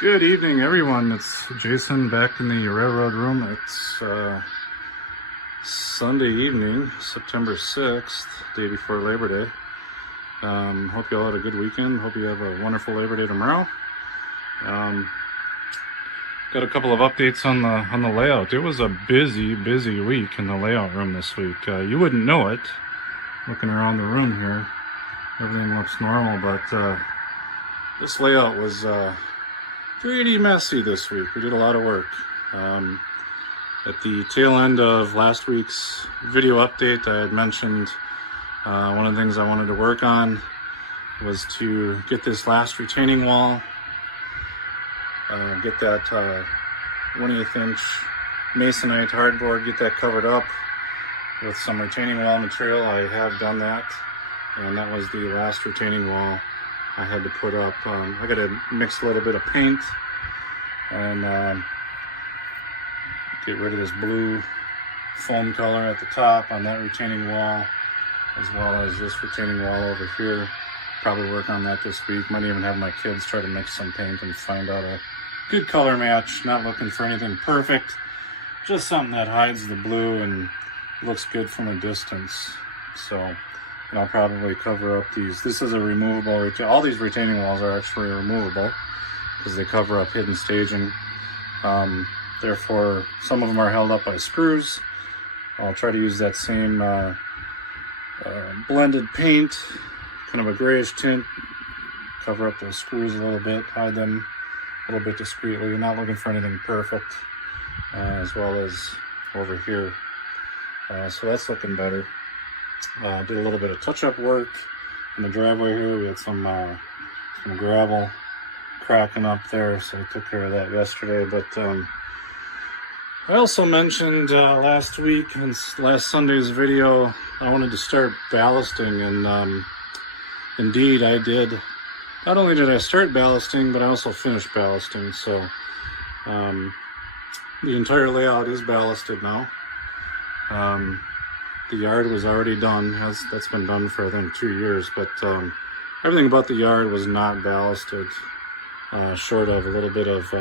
Good evening, everyone. It's Jason back in the railroad room. It's Sunday evening, September 6th, day before Labor Day. Hope you all had a good weekend. Hope you have a wonderful Labor Day tomorrow. Got a couple of updates on the layout. It was a busy week in the layout room this week. You wouldn't know it looking around the room here. Everything looks normal, but this layout was pretty messy this week. We did a lot of work. At the tail end of last week's video update, I had mentioned one of the things I wanted to work on was to get this last retaining wall, get that 1/8 inch masonite hardboard, get that covered up with some retaining wall material. I have done that, and that was the last retaining wall I had to put up. I got to mix a little bit of paint and get rid of this blue foam color at the top on that retaining wall, as well as this retaining wall over here. Probably work on that this week. Might even have my kids try to mix some paint and find out a good color match. Not looking for anything perfect, just something that hides the blue and looks good from a distance. So, and I'll probably cover up these. This is a removable, all these retaining walls are actually removable because they cover up hidden staging. Therefore, some of them are held up by screws. I'll try to use that same blended paint, kind of a grayish tint, cover up those screws a little bit, hide them a little bit discreetly. Not looking for anything perfect, as well as over here. So that's looking better. Did a little bit of touch-up work in the driveway here. We had some gravel cracking up there, so I took care of that yesterday. But I also mentioned last week in last Sunday's video I wanted to start ballasting, and indeed I did. Not only did I start ballasting, but I also finished ballasting. So the entire layout is ballasted now. The yard was already done. That's been done for I think 2 years, but everything about the yard was not ballasted, short of a little bit of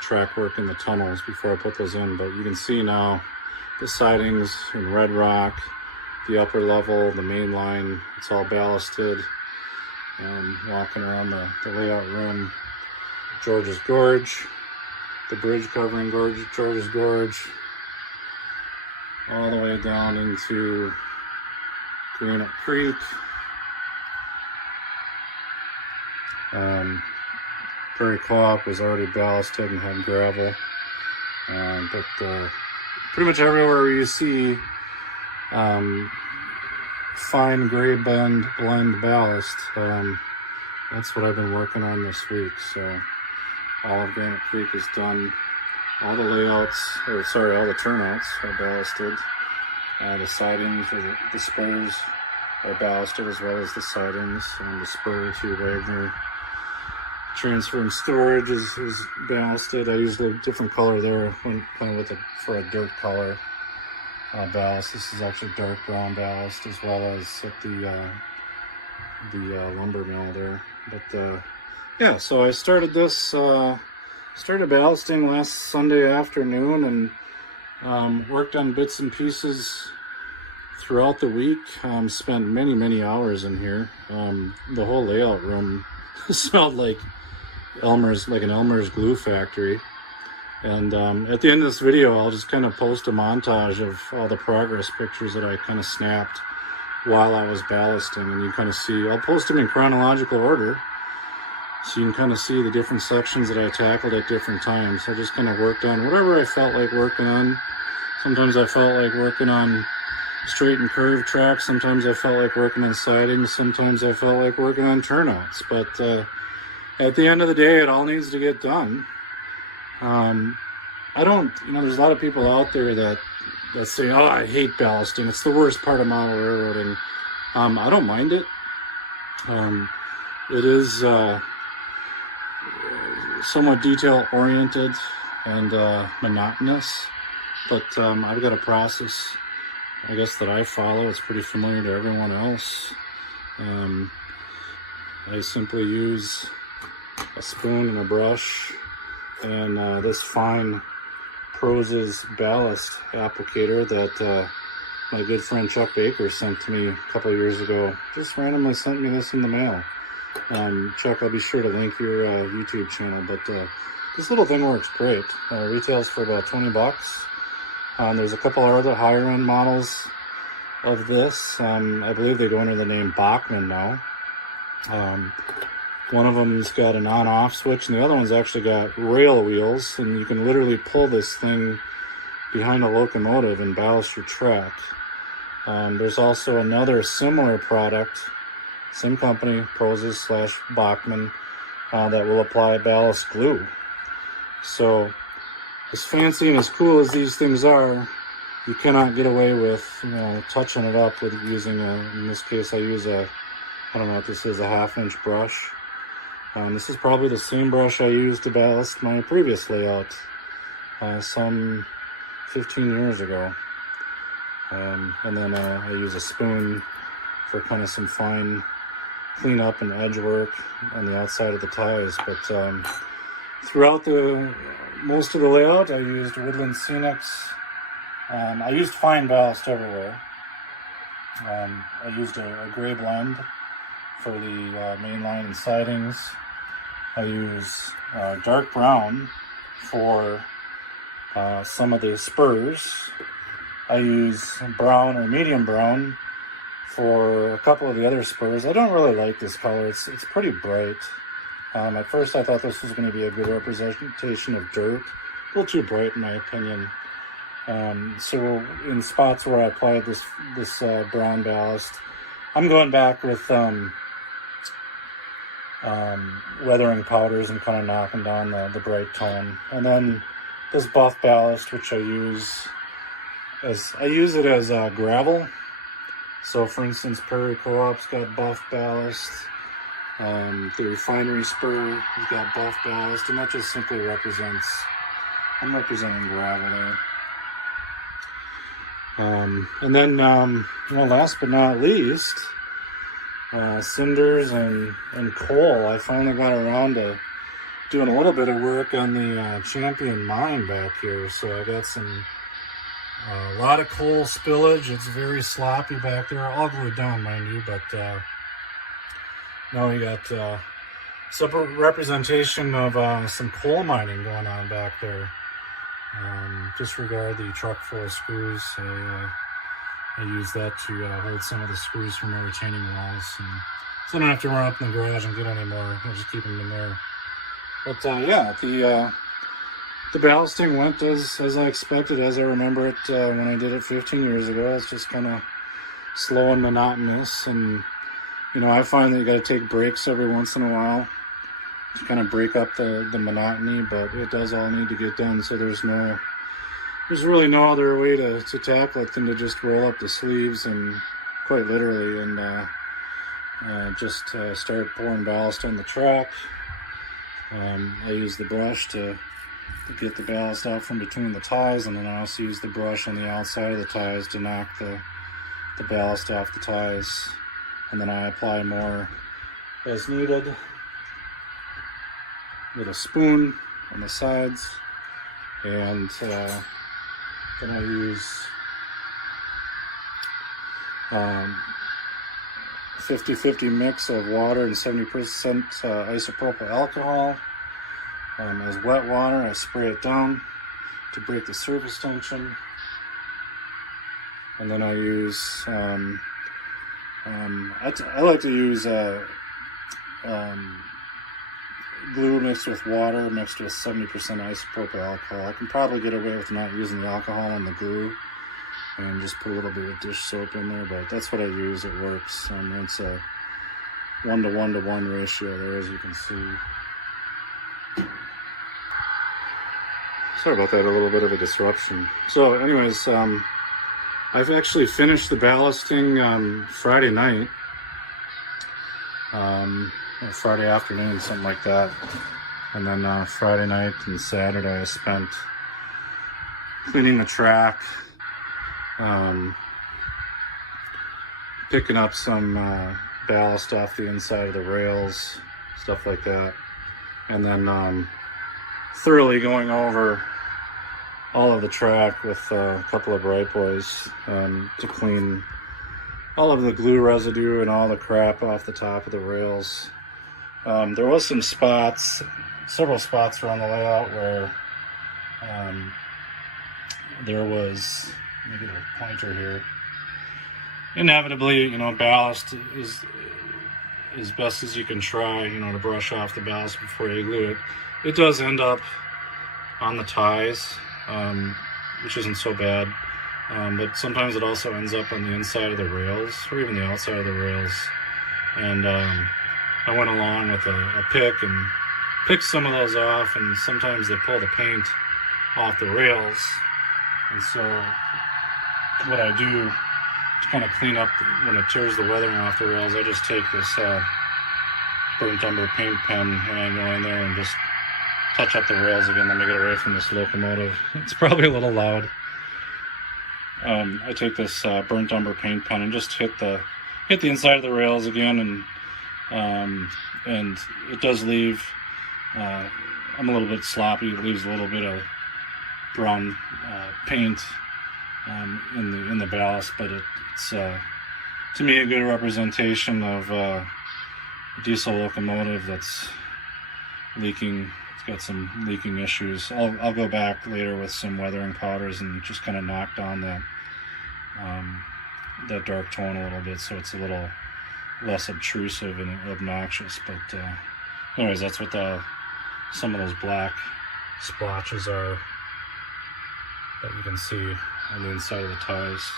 track work in the tunnels before I put those in. But you can see now the sidings in red rock, the upper level, the main line, it's all ballasted. Walking around the layout room, George's Gorge, the bridge covering George's Gorge, all the way down into Granite Creek. Prairie Co-op was already ballasted and had gravel, but pretty much everywhere where you see fine gray blend ballast, that's what I've been working on this week. So all of Granite Creek is done. All the layouts, or sorry, all the turnouts are ballasted. The sidings, or the spurs, are ballasted, as well as the sidings, and the spur to Wagner transfer and storage is ballasted. I used a different color there when playing with it for a dirt color ballast. This is actually dark brown ballast, as well as at the lumber mill there. But yeah, so I started this. Started ballasting last Sunday afternoon, and worked on bits and pieces throughout the week. Spent many hours in here. The whole layout room smelled like an Elmer's glue factory. And at the end of this video, I'll just kind of post a montage of all the progress pictures that I kind of snapped while I was ballasting, and you kind of see. I'll post them in chronological order, so you can kind of see the different sections that I tackled at different times. I just kind of worked on whatever I felt like working on. Sometimes I felt like working on straight and curved tracks. Sometimes I felt like working on sidings. Sometimes I felt like working on turnouts. But at the end of the day, it all needs to get done. I don't, there's a lot of people out there that say, oh, I hate ballasting. It's the worst part of model railroading. I don't mind it. It is somewhat detail oriented and monotonous, but I've got a process, I guess, that I follow. It's pretty familiar to everyone else. I simply use a spoon and a brush, and this fine Proz's ballast applicator that my good friend Chuck Baker sent to me a couple of years ago. Just randomly sent me this in the mail. Chuck, I'll be sure to link your YouTube channel, but this little thing works great. Retails for about 20 bucks. There's a couple other higher end models of this. I believe they go under the name Bachmann now. One of them's got an on-off switch, and the other one's actually got rail wheels, and you can literally pull this thing behind a locomotive and ballast your track. There's also another similar product, same company, Proz's / Bachmann, that will apply ballast glue. So, as fancy and as cool as these things are, you cannot get away with, touching it up with using in this case I use I don't know what this is, a 1/2-inch brush. This is probably the same brush I used to ballast my previous layout some 15 years ago. And then I use a spoon for kind of some fine cleanup and edge work on the outside of the ties. But throughout most of the layout, I used Woodland Scenics. I used fine ballast everywhere. I used a gray blend for the main line and sidings. I use dark brown for some of the spurs. I use brown or medium brown for a couple of the other spurs. I don't really like this color. It's pretty bright. At first I thought this was going to be a good representation of dirt. A little too bright in my opinion. So in spots where I applied this brown ballast, I'm going back with weathering powders and kind of knocking down the bright tone. And then this buff ballast, which I use it as gravel. So for instance, Prairie Co-op's got buff ballast. The refinery spur has got buff ballast, and that just simply represents, I'm representing gravel there. And then, last but not least, cinders and coal. I finally got around to doing a little bit of work on the Champion mine back here. So I got a lot of coal spillage. It's very sloppy back there. All glued down, mind you, but now we got separate representation of some coal mining going on back there. Disregard the truck full of screws. I use that to hold some of the screws from the retaining walls, and so I don't have to run up in the garage and get any more. I just keep them in there. But yeah, the ballasting went as I expected, as I remember it when I did it 15 years ago. It's just kind of slow and monotonous, and I find that you got to take breaks every once in a while to kind of break up the monotony, but it does all need to get done. So there's really no other way to tackle it than to just roll up the sleeves and quite literally and just start pouring ballast on the track. I use the brush to get the ballast out from between the ties, and then I also use the brush on the outside of the ties to knock the ballast off the ties, and then I apply more as needed with a spoon on the sides, and then I use 50-50 mix of water and 70% isopropyl alcohol. As wet water, I spray it down to break the surface tension, and then I use I like to use glue mixed with water mixed with 70% isopropyl alcohol. I can probably get away with not using the alcohol and the glue and just put a little bit of dish soap in there, but that's what I use. It works. It's a 1-to-1-to-1 ratio there, as you can see. Sorry about that, a little bit of a disruption. So anyways, I've actually finished the ballasting Friday night. Friday afternoon, something like that. And then Friday night and Saturday I spent cleaning the track, picking up some ballast off the inside of the rails, stuff like that. and then thoroughly going over all of the track with a couple of Bright Boys to clean all of the glue residue and all the crap off the top of the rails. There was some spots, several spots around the layout where there was, let me get a pointer here. Inevitably, you know, ballast is as best as you can try, you know, to brush off the ballast before you glue it. It does end up on the ties, which isn't so bad, but sometimes it also ends up on the inside of the rails or even the outside of the rails. And I went along with a pick and picked some of those off, and sometimes they pull the paint off the rails. And so what I do to kind of clean up when it tears the weathering off the rails, I just take this burnt umber paint pen and I go in there and just touch up the rails again. Let me get away from this locomotive. It's probably a little loud. I take this burnt umber paint pen and just hit the inside of the rails again, and it does leave. I'm a little bit sloppy. It leaves a little bit of brown paint in the ballast, but it's to me a good representation of a diesel locomotive that's leaking. It's got some leaking issues. I'll go back later with some weathering powders and just kind of knock down that dark tone a little bit so it's a little less obtrusive and obnoxious. But anyways, that's what some of those black splotches are that you can see on the inside of the ties.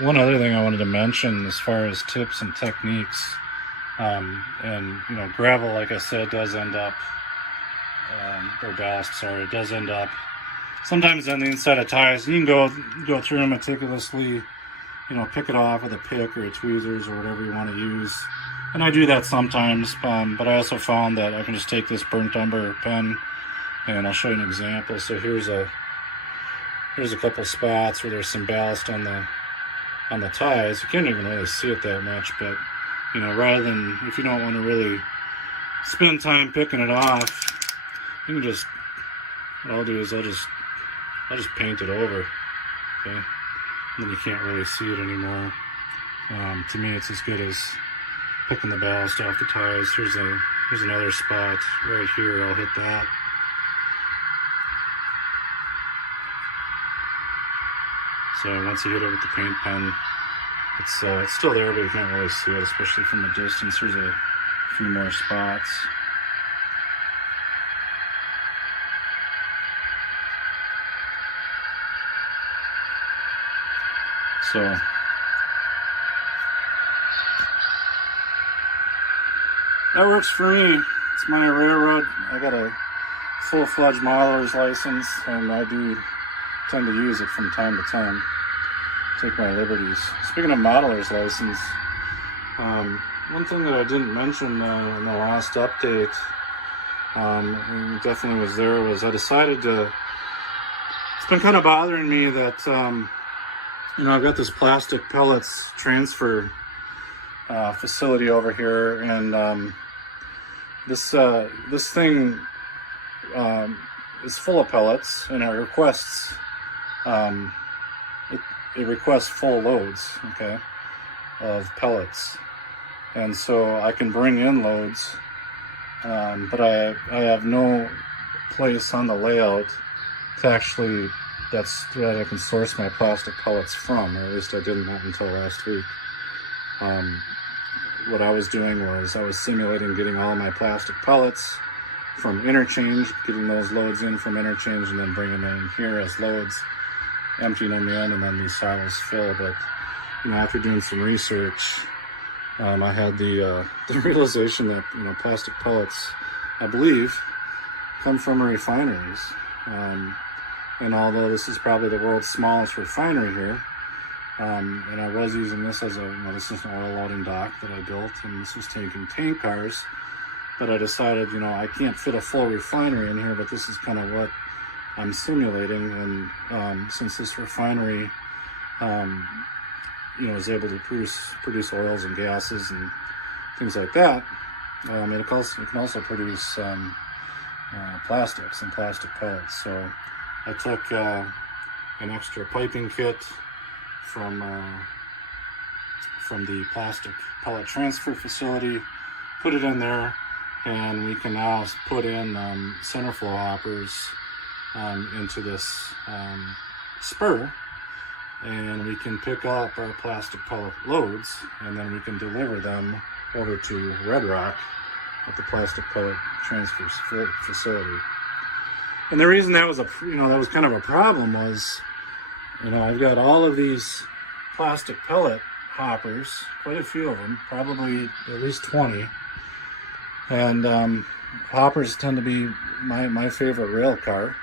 One other thing I wanted to mention as far as tips and techniques, and you know, gravel, like I said, does end up, or ballast, sorry, it does end up sometimes on the inside of tires. You can go through them meticulously, you know, pick it off with a pick or a tweezers or whatever you want to use. And I do that sometimes, but I also found that I can just take this burnt umber pen, and I'll show you an example. So here's a couple spots where there's some ballast on the ties. You can't even really see it that much, but you know, rather than, if you don't want to really spend time picking it off, you can just, what I'll do is I'll just paint it over, okay? And then you can't really see it anymore. To me, it's as good as picking the ballast off the tires. Here's another spot right here. I'll hit that. So once you hit it with the paint pen, it's still there, but you can't really see it, especially from a distance. There's a few more spots. So that works for me. It's my railroad. I got a full-fledged modeler's license, and I do tend to use it from time to time. Take my liberties. Speaking of modeler's license, one thing that I didn't mention in the last update, definitely was there, was I decided to, it's been kind of bothering me that, you know, I've got this plastic pellets transfer facility over here, and this thing is full of pellets, and it requests it requests full loads, okay, of pellets. And so I can bring in loads, but I have no place on the layout to actually that I can source my plastic pellets from, or at least I didn't until last week. What I was doing was I was simulating getting all my plastic pellets from Interchange, getting those loads in from Interchange, and then bringing them in here as loads, emptying them in, and then these silos fill. But you know, after doing some research, I had the realization that, you know, plastic pellets, I believe, come from refineries. And although this is probably the world's smallest refinery here, and I was using this as this is an oil loading dock that I built, and this was taking tank cars. But I decided, you know, I can't fit a full refinery in here, but this is kind of what I'm simulating. And since this refinery, you know, is able to produce oils and gases and things like that, It can also produce plastics and plastic pellets. So I took an extra piping kit from the plastic pellet transfer facility, put it in there, and we can now put in center flow hoppers into this spur, and we can pick up our plastic pellet loads, and then we can deliver them over to Red Rock at the plastic pellet transfer facility. And the reason that was that was kind of a problem was, I've got all of these plastic pellet hoppers, quite a few of them, probably at least 20. And hoppers tend to be my favorite rail car.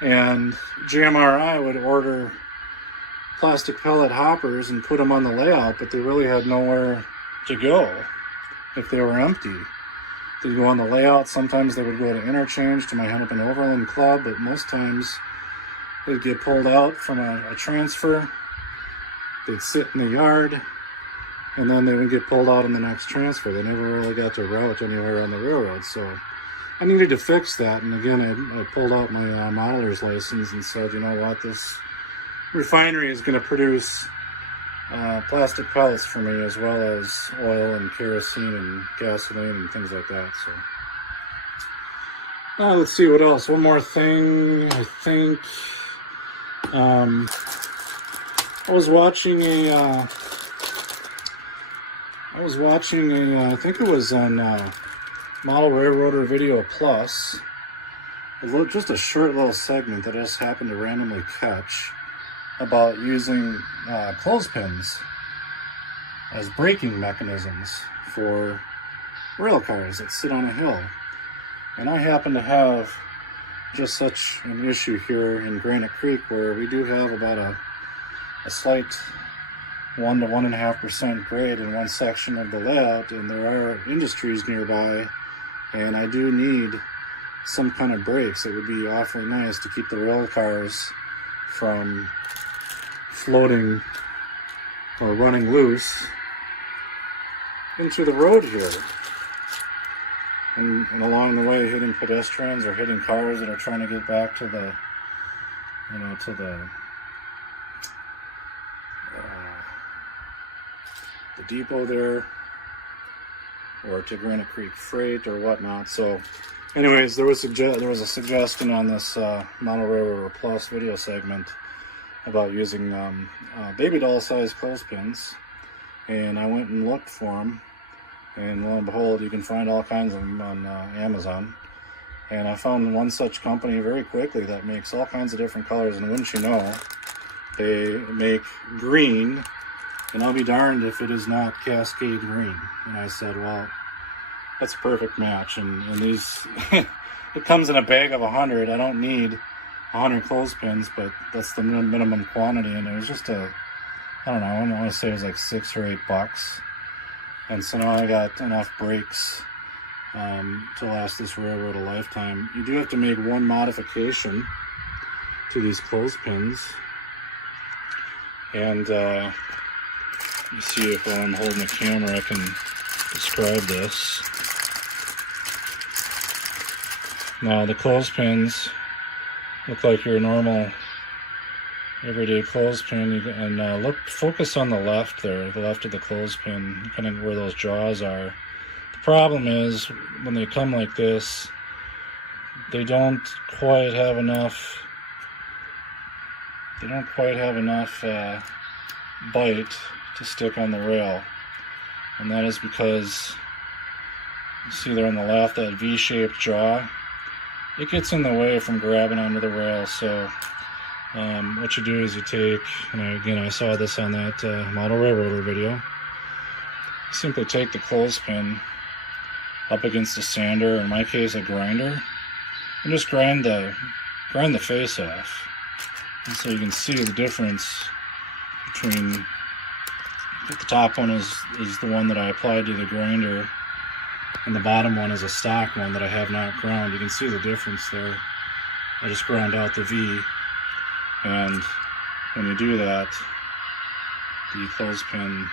And JMRI would order plastic pellet hoppers and put them on the layout, but they really had nowhere to go if they were empty. They'd go on the layout. Sometimes they would go to interchange to my Hennepin Overland Club, but most times they'd get pulled out from a transfer. They'd sit in the yard, and then they would get pulled out in the next transfer. They never really got to route anywhere on the railroad. So I needed to fix that. And again, I pulled out my modeler's license and said, you know what, this refinery is going to produce plastic pellets for me, as well as oil and kerosene and gasoline and things like that. So let's see what else. One more thing, I think. I was watching I think it was on Model Railroader Video Plus, just a short little segment that I just happened to randomly catch about using clothespins as braking mechanisms for rail cars that sit on a hill. And I happen to have just such an issue here in Granite Creek, where we do have about a slight 1 to 1.5% grade in one section of the layout, and there are industries nearby, and I do need some kind of brakes. It would be awfully nice to keep the rail cars from floating or running loose into the road here, and along the way hitting pedestrians or hitting cars that are trying to get back to the depot there, or to Granite Creek Freight or whatnot. So anyways, there was a suggestion on this Model Railroader Plus video segment about using baby doll size clothespins, and I went and looked for them, and lo and behold, you can find all kinds of them on Amazon. And I found one such company very quickly that makes all kinds of different colors, and wouldn't you know, they make green, and I'll be darned if it is not Cascade green. And I said, well, that's a perfect match. And these, it comes in a bag of 100. I don't need 100 clothespins, but that's the minimum quantity. And it was just I don't want to say it was like $6 or $8. And so now I got enough brakes to last this railroad a lifetime. You do have to make one modification to these clothespins. And you see, if while I'm holding the camera, I can describe this. Now, the clothespins look like your normal everyday clothespin, and focus on the left there, the left of the clothespin, kind of where those jaws are. The problem is, when they come like this, they don't quite have enough bite to stick on the rail, and that is because you see there on the left, that V-shaped jaw, it gets in the way from grabbing onto the rail. So what you do is you take, and again I saw this on that Model Railroader video, you simply take the clothespin up against a sander, in my case a grinder, and just grind the face off. And so you can see the difference between, the top one is the one that I applied to the grinder, and the bottom one is a stock one that I have not ground. You can see the difference there. I just ground out the V, and when you do that, the clothespin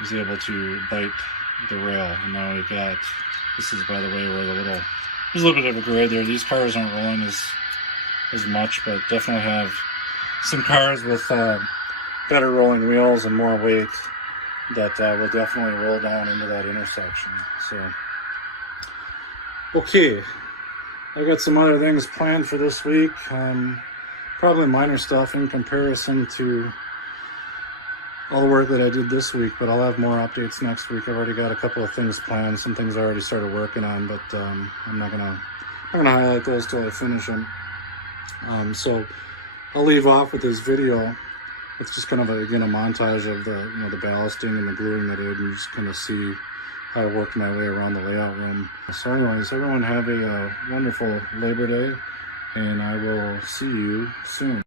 was able to bite the rail. And now we've got, this is, by the way, where there's a little bit of a grade there. These cars aren't rolling as much, but definitely have some cars with better rolling wheels and more weight that will definitely roll down into that intersection. So, okay, I got some other things planned for this week. Probably minor stuff in comparison to all the work that I did this week, but I'll have more updates next week. I've already got a couple of things planned, some things I already started working on, but I'm not gonna highlight those till I finish them. So I'll leave off with this video. It's just kind of a montage of the ballasting and the gluing that I did, and just kind of see how I worked my way around the layout room. So anyways, everyone have a wonderful Labor Day, and I will see you soon.